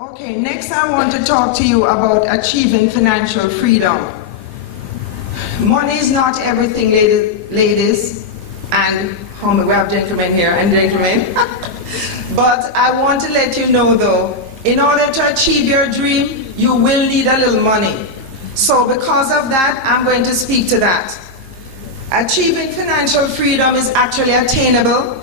Okay, next I want to talk to you about achieving financial freedom. Money is not everything, ladies, and we have gentlemen here and gentlemen. But I want to let you know though, in order to achieve your dream, you will need a little money. So because of that, I'm going to speak to that. Achieving financial freedom is actually attainable.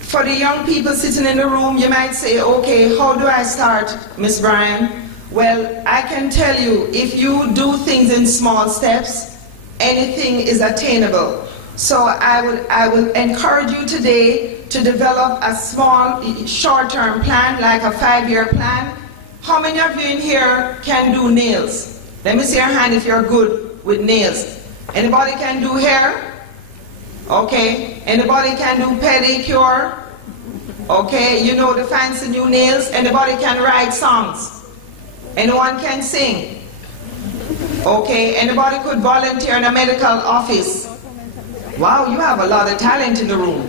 For the young people sitting in the room, you might say, okay, how do I start, Miss Bryan? Well, I can tell you, if you do things in small steps, anything is attainable. So I will encourage you today to develop a small, short-term plan, like a 5-year plan. How many of you in here can do nails? Let me see your hand if you're good with nails. Anybody can do hair? Okay. Anybody can do pedicure? Okay. You know the fancy new nails. Anybody can write songs? Anyone can sing? Okay. Anybody could volunteer in a medical office? Wow, you have a lot of talent in the room.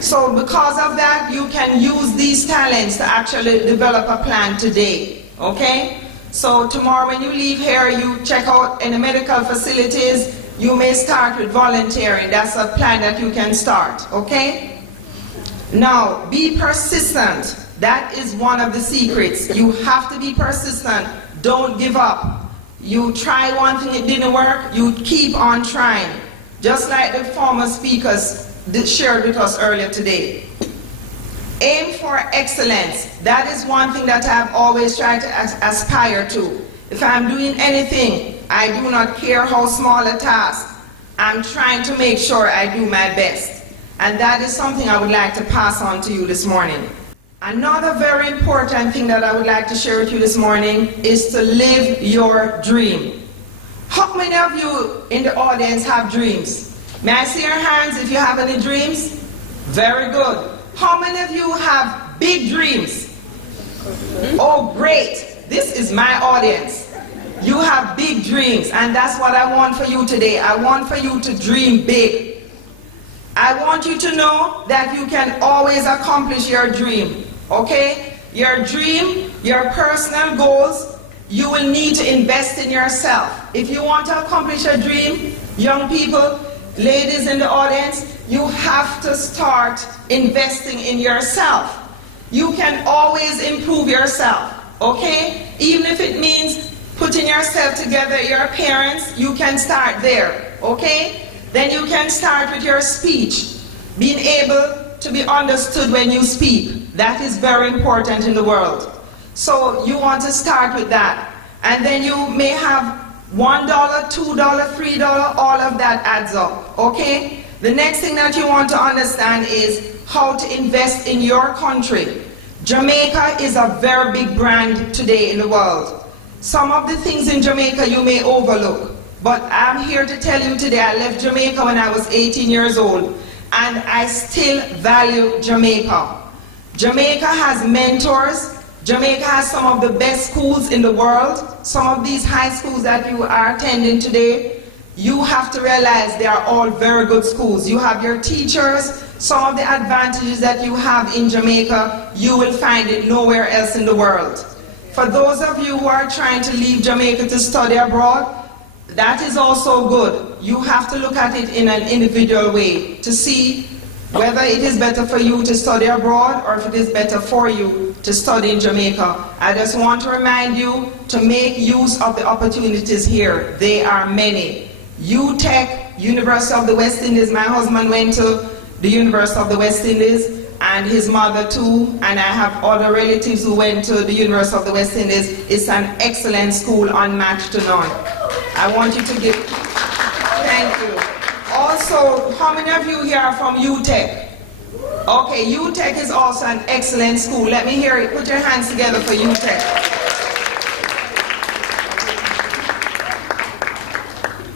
So because of that, you can use these talents to actually develop a plan today. Okay? So tomorrow when you leave here, you check out any medical facilities. You may start with volunteering. That's a plan that you can start, okay? Now, be persistent. That is one of the secrets. You have to be persistent. Don't give up. You try one thing, it didn't work, you keep on trying. Just like the former speakers shared with us earlier today. Aim for excellence. That is one thing that I've always tried to aspire to. If I'm doing anything, I do not care how small a task. I'm trying to make sure I do my best. And that is something I would like to pass on to you this morning. Another very important thing that I would like to share with you this morning is to live your dream. How many of you in the audience have dreams? May I see your hands if you have any dreams? Very good. How many of you have big dreams? Oh, great. This is my audience. You have big dreams, and that's what I want for you today. I want for you to dream big. I want you to know that you can always accomplish your dream, okay? Your dream, your personal goals, you will need to invest in yourself. If you want to accomplish a dream, young people, ladies in the audience, you have to start investing in yourself. You can always improve yourself, okay? Even if it means putting yourself together, your parents, you can start there, okay? Then you can start with your speech, being able to be understood when you speak. That is very important in the world. So you want to start with that. And then you may have $1, $2, $3, all of that adds up, okay? The next thing that you want to understand is how to invest in your country. Jamaica is a very big brand today in the world. Some of the things in Jamaica you may overlook, but I'm here to tell you today, I left Jamaica when I was 18 years old, and I still value Jamaica. Jamaica has mentors. Jamaica has some of the best schools in the world. Some of these high schools that you are attending today, you have to realize they are all very good schools. You have your teachers. Some of the advantages that you have in Jamaica, you will find it nowhere else in the world. For those of you who are trying to leave Jamaica to study abroad, that is also good. You have to look at it in an individual way to see whether it is better for you to study abroad or if it is better for you to study in Jamaica. I just want to remind you to make use of the opportunities here. They are many. UTech, University of the West Indies. My husband went to the University of the West Indies, and his mother too, and I have other relatives who went to the University of the West Indies. It's an excellent school, unmatched to none. I want you to give, thank you. Also, how many of you here are from UTech? Okay, UTech is also an excellent school. Let me hear it. Put your hands together for UTech.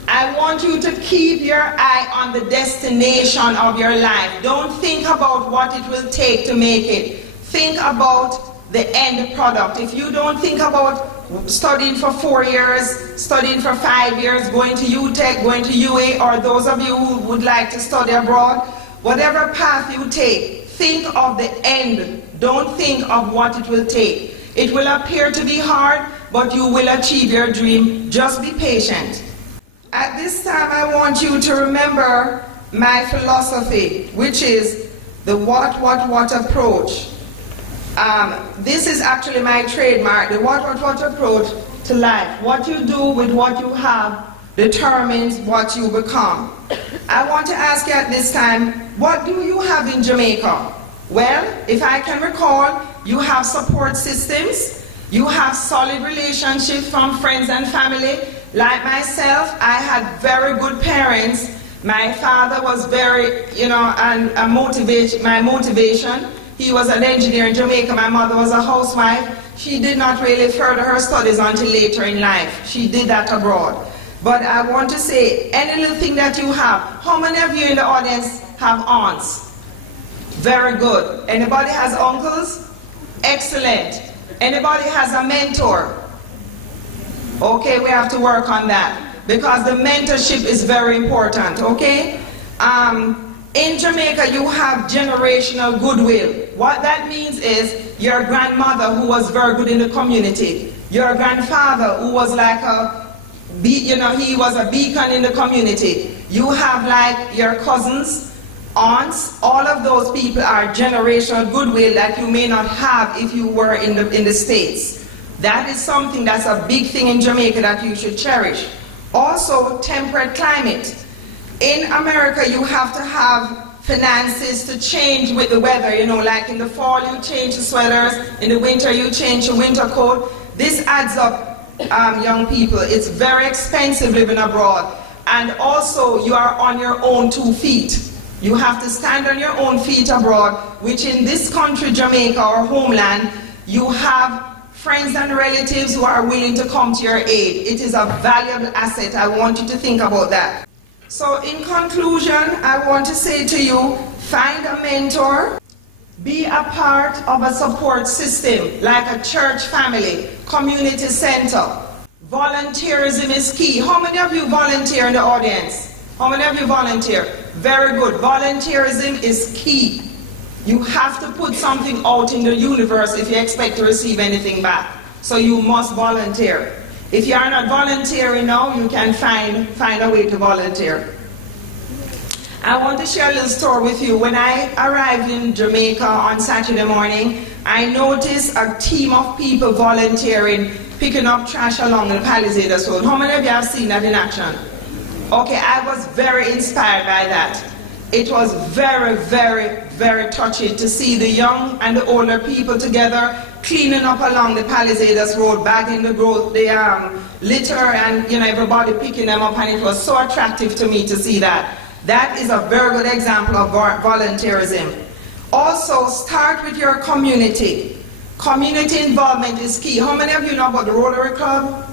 I want you to keep your eye on the destination of your life. Don't think about what it will take to make it. Think about the end product. If you don't think about studying for 4 years, studying for 5 years, going to UTech, going to UA, or those of you who would like to study abroad, whatever path you take, think of the end. Don't think of what it will take. It will appear to be hard, but you will achieve your dream. Just be patient. At this time, I want you to remember my philosophy, which is the what approach. This is actually my trademark, the what approach to life. What you do with what you have determines what you become. I want to ask you at this time, what do you have in Jamaica? Well, if I can recall, you have support systems, you have solid relationships from friends and family. Like myself, I had very good parents. My father was very, and my motivation. He was an engineer in Jamaica. My mother was a housewife. She did not really further her studies until later in life. She did that abroad. But I want to say, any little thing that you have, how many of you in the audience have aunts? Very good. Anybody has uncles? Excellent. Anybody has a mentor? Okay, we have to work on that, because the mentorship is very important, okay? In Jamaica, you have generational goodwill. What that means is your grandmother, who was very good in the community, your grandfather, who was like he was a beacon in the community. You have like your cousins, aunts, all of those people are generational goodwill that you may not have if you were in the States. That is something that's a big thing in Jamaica that you should cherish. Also, temperate climate. In America, you have to have finances to change with the weather. Like in the fall, you change the sweaters. In the winter, you change your winter coat. This adds up, young people. It's very expensive living abroad. And also, you are on your own 2 feet. You have to stand on your own feet abroad, which in this country, Jamaica, our homeland, you have friends and relatives who are willing to come to your aid. It is a valuable asset. I want you to think about that. So in conclusion, I want to say to you, find a mentor, be a part of a support system like a church family, community center. Volunteerism is key. How many of you volunteer in the audience? How many of you volunteer? Very good. Volunteerism is key. You have to put something out in the universe if you expect to receive anything back. So you must volunteer. If you are not volunteering now, you can find a way to volunteer. I want to share a little story with you. When I arrived in Jamaica on Saturday morning, I noticed a team of people volunteering, picking up trash along the Palisades Road. How many of you have seen that in action? Okay, I was very inspired by that. It was very, very, very touching to see the young and the older people together cleaning up along the Palisades Road, bagging the litter, and everybody picking them up, and it was so attractive to me to see that. That is a very good example of volunteerism. Also, start with your community. Community involvement is key. How many of you know about the Rotary Club,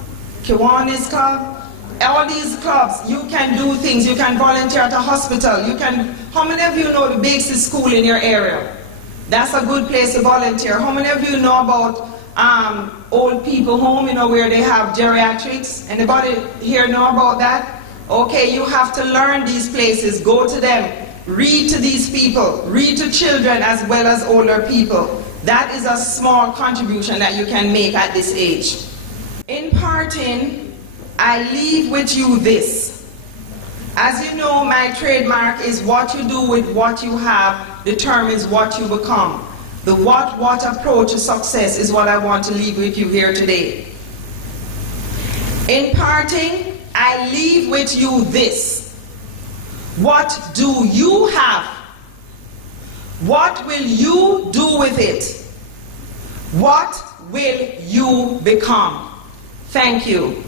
Kiwanis Club? All these clubs, you can do things. You can volunteer at a hospital. How many of you know the basic school in your area? That's a good place to volunteer. How many of you know about old people home, where they have geriatrics? Anybody here know about that? Okay, you have to learn these places. Go to them. Read to these people. Read to children as well as older people. That is a small contribution that you can make at this age. In parting, I leave with you this. As you know, my trademark is what you do with what you have determines what you become. The what approach to success is what I want to leave with you here today. In parting, I leave with you this. What do you have? What will you do with it? What will you become? Thank you.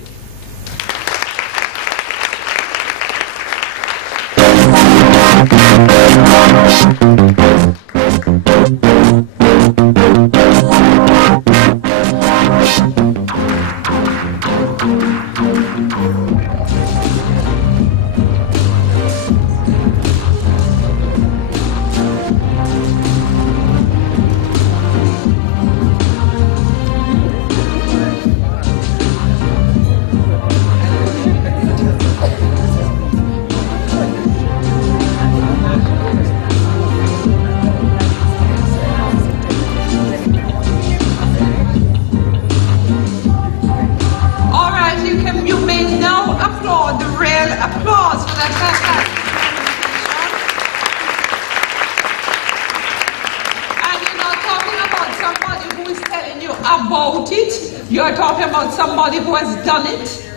about it. You are talking about somebody who has done it.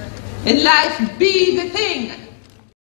In life, be the thing.